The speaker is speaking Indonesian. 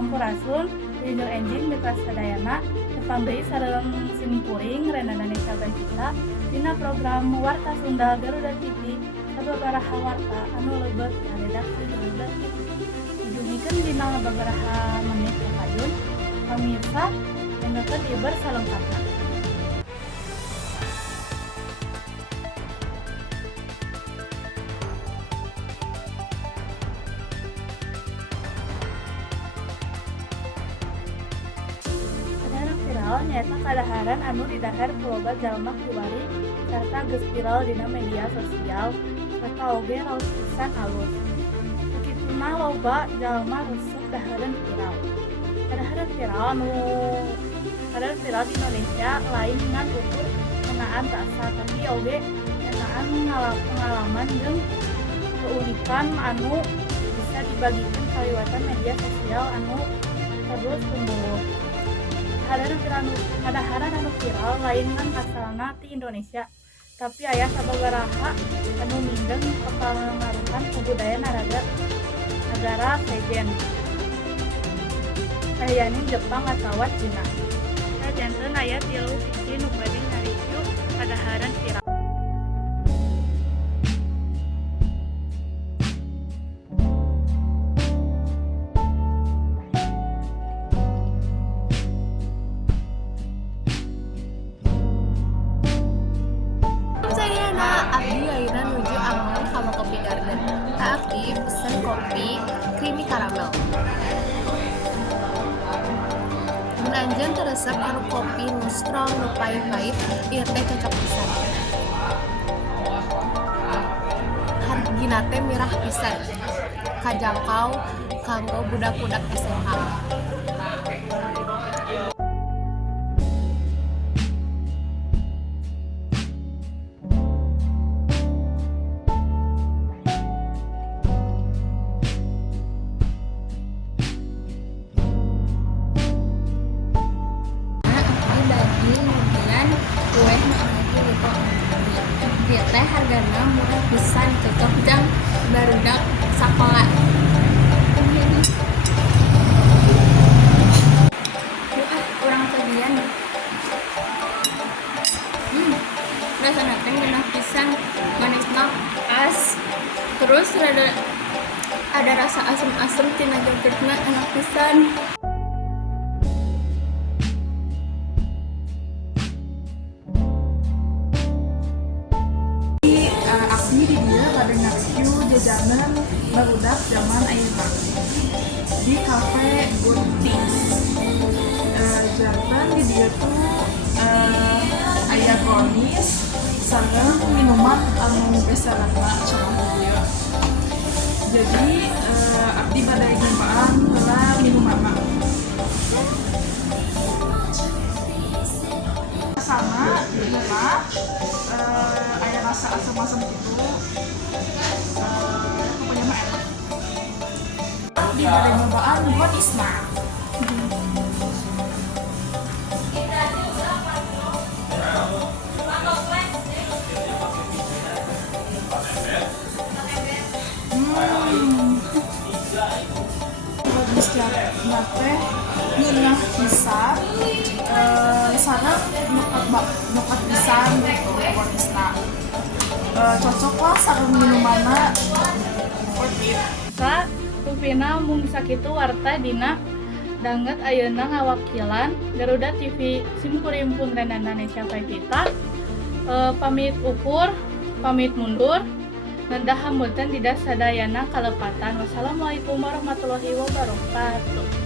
Sampurasun, Windows Engine mitra sadayana, tepangdeui sareng simkuring Rena Indonesia Baik Kita dina program Warta Sunda Garuda TV sababaraha warta anu lebet ka redaksi Garuda TV. Dijugikeun dina babaraha menit kapayun, pamirsa dengekeun ieu salengkapna. Nyaeta kadaharan anu didahar kuloba jalma kiwari sarta geus viral dina media sosial sarta oge raos pisan alus. Sakituna loba jalma resep dahareun viral. Kadaharan viral di Indonesia lain dengan ukur ngenaan rasa tapi oge ngenaan pengalaman jeung keunikan anu bisa dibagikan kaliwatan media sosial anu terus tumbuh. Kadaharan anu viral lain kan asalna ti Indonesia, tapi aya sababaraha anu mindeng kapangaruhan kebudayaan negara sejen. Kayanin Jepang atawa Cina. Sajanteun aya 3 sisi nu bade ngareview kadaharan viral. Abdi ayeuna nuju angon ka Kopi Garden. Abdi pesen kopi creamy caramel. Nanjeun teresep kanu kopi nu strong nu pahit-pahit, ieu teh cocok pisan. Hargina teh mirah pisan. Kajangkau kanggo budak-budak SMA. Dia teh hargana murah pisan cocok jang barudak sakola. Urang tegian. Rasana teh enak pisan, manisna pas. Terus ada rasa asam-asam tina jogurtna enak pisan. Abdi di dia pada nge-review jajanan barudak zaman ayeuna di cafe Good Things. Jantan di dia tuh aya brownies sareng minuman anu besaranna cenah dia. Jadi abdi badai nyobaan heula minumanna. Sama murah, ada rasa asam-asam gitu, pokoknya mah enak. Di pada nyobaan buat Isma. Bagus ya, nate ngeunah pisan. Sareng nyokat pisan gitu Isna. Cocok lah sareng minumanna worth it. Sa rupina mung sakitu warta dina danget ayeuna ngawakilan Garuda TV simkuring Rena Indonesia Baik Kita. Pamit ukur, pamit mundur. Nendah hameuteun dida sadayana kalepatan. Wassalamualaikum warahmatullahi wabarakatuh.